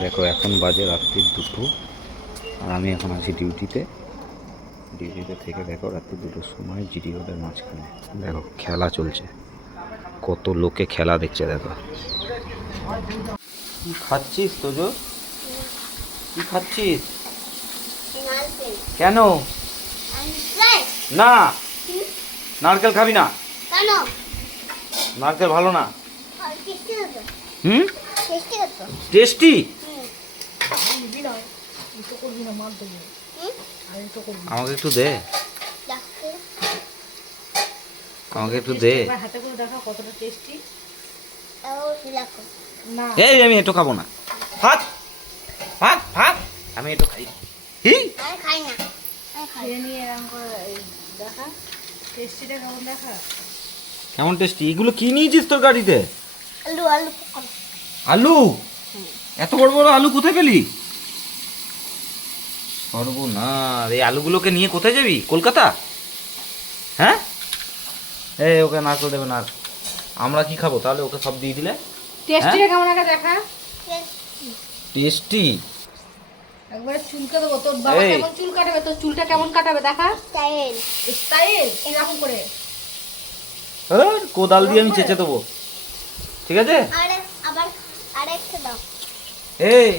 দেখো এখন বাজে রাত্রি 2টো, আর আমি এখন আছি ডিউটিতে থেকে দেখো রাত্রি 2টোর সময় জিডি রোডের মাঝখানে দেখো খেলা চলছে, কত লোকে খেলা দেখছে। দেখো কি খাচ্ছিস তোজো, কি খাচ্ছিস? কেন না, নারকেল খাবি না? নারকেল ভালো না। হুম, টেস্টি। আমাকে একটু দে, আমাকে একটু দে। এই আমি একটু খাবো না, ভাত ভাত ভাত, আমি একটু খাই। কেমন টেস্টি? এগুলো কি নিয়েছিস তোর গাড়িতে? আলু আলু আলু? এত বড় বড় আলু কোথায় পেলি? সর্বনাশ, এই আলুগুলোকে নিয়ে কোথায় যাবি? কলকাতা? হ্যাঁ, এই ওকে নারকেল দেবে না। আমরা কি খাবো তাহলে? ওকে সব দিয়ে দিলে। টেস্টিটা কেমন লাগে দেখা। টেস্টি। একবারে চুলকে দেবো। তোর বাবা কেমন চুল কাটাবে, তোর চুলটা কেমন কাটাবে দেখা। স্টাইল স্টাইল এরকম করে। কোদাল দিয়ে আমি চেঁচে দেবো, ঠিক আছে? আরে আবার আরেকটা দাও। এই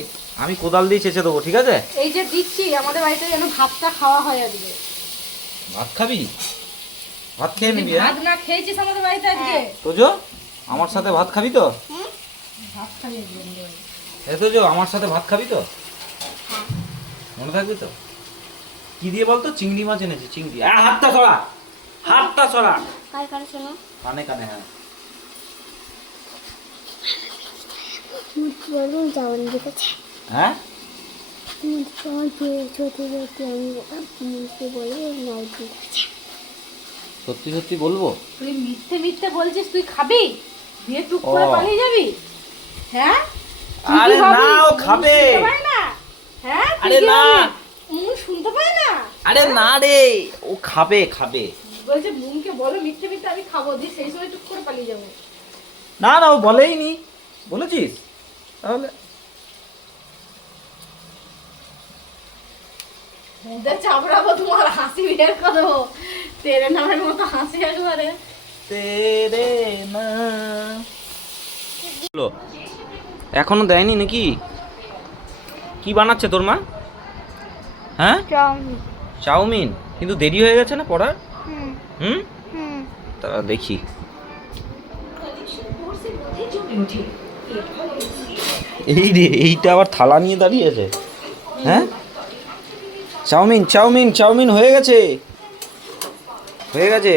আমি কোদাল দিয়ে চেঁচে দেবো, ঠিক আছে? এই যে দিচ্ছি, আমাদের বাড়িতে যেন ভাতটা খাওয়া হয় আজকে। ভাত খাবি? ভাত খেয়ে নিবি? ভাত না খেয়েছিস আমাদের বাড়িতে আজকে? তোজো আমার সাথে ভাত খাবি তো? ভাত খাবি আজকে। তোজো আমার সাথে ভাত খাবি তো? মনে থাকবি তো? কি দিয়ে বলতো? চিংড়ি মাছ এনেছি, চিংড়ি। হাতটা সরা, হাতটা সরা। কার কার শোনো? কানে কানে। হ্যাঁ বলুন যাওয়ার দেখেছে। হ্যাঁ সত্যি সত্যি বলবো? তুই মিথ্যে মিথ্যে বলছিস, তুই খাবি দিয়ে টুক করে পালিয়ে যাবি? হ্যাঁ আরে না, ও খাবে। হ্যাঁ আরে না, মুন শুনতে পায় না। আরে না রে, ও খাবে খাবে। বলছে মুনকে বলো মিথ্যে মিথ্যে আমি খাবো, দিয়ে সেই সময় টুক করে পালিয়ে যাবো। না না, ও বলেই নি। বলেছিস তাহলে? চাপড়াবো, তোমার হাসি বের করো। তেরে নামের মতো হাসি একবারে। তেরে না এখনো দেয়নি নাকি? কি বানাচ্ছে তোর মা? হ্যাঁ চাউমিন। কিন্তু দেরি হয়ে গেছে না পড়ার? হুম, তা দেখি। এই রে, এইটা আবার থালা নিয়ে দাঁড়িয়েছে। হ্যাঁ চাউমিন চাউমিন চাউমিন হয়ে গেছে, হয়ে গেছে।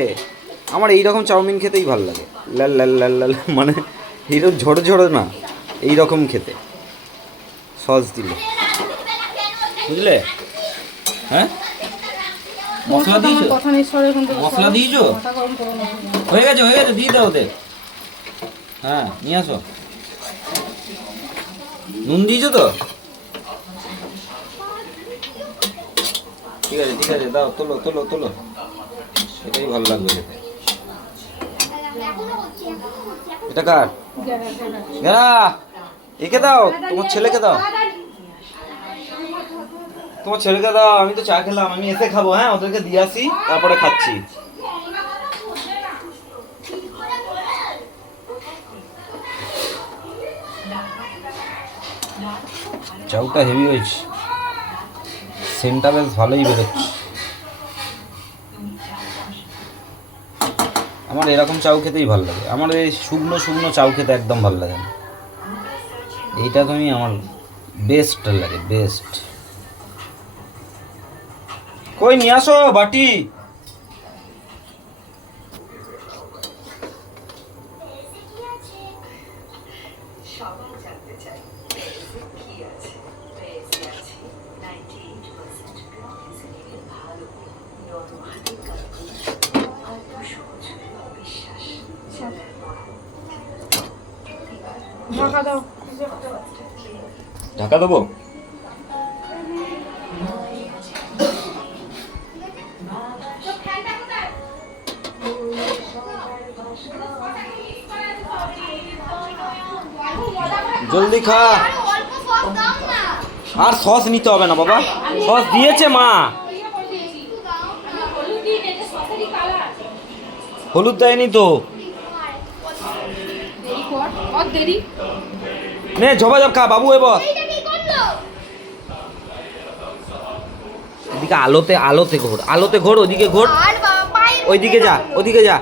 আমার এইরকম চাউমিন খেতেই ভালো লাগে, লাল লাল লাল লাল, মানে এইরকম ঝড় ঝড় না, এইরকম খেতে সস দিলে, বুঝলে? হ্যাঁ মশলা দিয়েছো? মশলা দিয়েছো? হয়ে গেছে হয়ে গেছে, দিয়ে দাও ওদের। হ্যাঁ নিয়ে আসো। নুন দিয়েছো তো? ঠিক আছে ঠিক আছে, দাও, তোলো তোলো তোলো, এটাই ভালো লাগবে খেতে। এটা কার? গেরা, একে দাও, তোমার ছেলেকে দাও, তোমার ছেলেকে দাও। আমি তো চা খেলাম, আমি এসে খাবো। হ্যাঁ ওদেরকে দিয়ে আসি, তারপরে খাচ্ছি। চাউটা হেভি হয়েছে, সেন্টটা বেশ ভালোই বেরোচ্ছে। আমার এরকম চাউ খেতেই ভালো লাগে, আমার এই শুকনো শুকনো চাউ খেতে একদম ভালো লাগে না। এইটা তো আমি আমার বেস্ট লাগে, বেস্ট। কই নিয়ে আসো বাটি। ঢাকা দাও। ঢাকা দেবো? জলদি খা। আর সস নিতে হবে না বাবা, সস দিয়েছে মা। হলুদ দেয়নি তো। নে ঝোপা খা বাবু, এবার এদিকে আলোতে আলোতে ঘোর, আলোতে ঘোর, ওদিকে ঘোর, ওইদিকে যা, ওদিকে যা।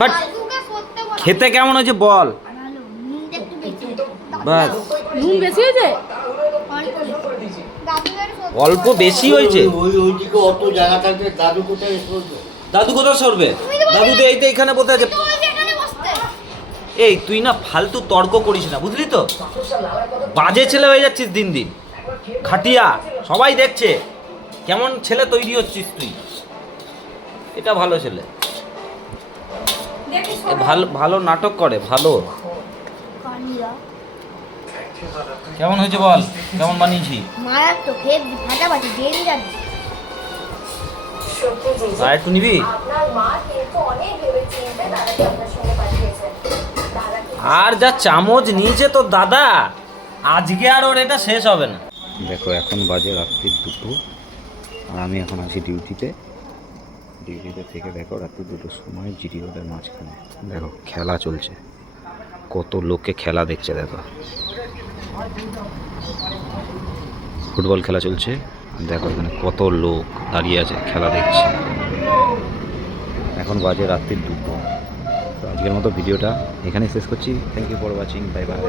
বাট খেতে কেমন হয়েছে বল? বাস, নুন বেশি হয়েছে? অল্প বেশি হয়েছে। ওইদিকে অত জায়গা থাকবে, দাদু কোথায় সরবে? দাদু কোথায় সরবে? দাদু তো এইটা এখানে বসে আছে। এই তুই না ফালতু তর্ক করিস না, বুঝলি তো? বাজে ছেলে হয়ে যাচ্ছিস দিন দিন, খাটিয়া, সবাই দেখছে কেমন ছেলে তৈরি হচ্ছিস তুই। এটা ভালো ছেলে, এ ভালো ভালো নাটক করে, ভালো। কেমন হয়েছে বল, কেমন বানিয়েছি? মারাত্মক, খেয়ে ফাটাফাটি গেম যাবে। আর একটু নিবি? আর যা চামচ নিয়েছে তো দাদা, আজকে আর ওর এটা শেষ হবে না। দেখো এখন বাজে রাত্রি 2টো, আর আমি এখন আছি ডিউটিতে। ডিউটিতে থেকে দেখো রাত্রি 2টোর সময় জিডি রোডের মাঝখানে দেখো খেলা চলছে, কত লোককে খেলা দেখছে। দেখো ফুটবল খেলা চলছে, দেখো এখানে কত লোক দাঁড়িয়ে আছে খেলা দেখছে। এখন বাজে রাত্রি 2টো। তো আজকের মতো ভিডিওটা এখানেই শেষ করছি। Thank you for watching, bye by.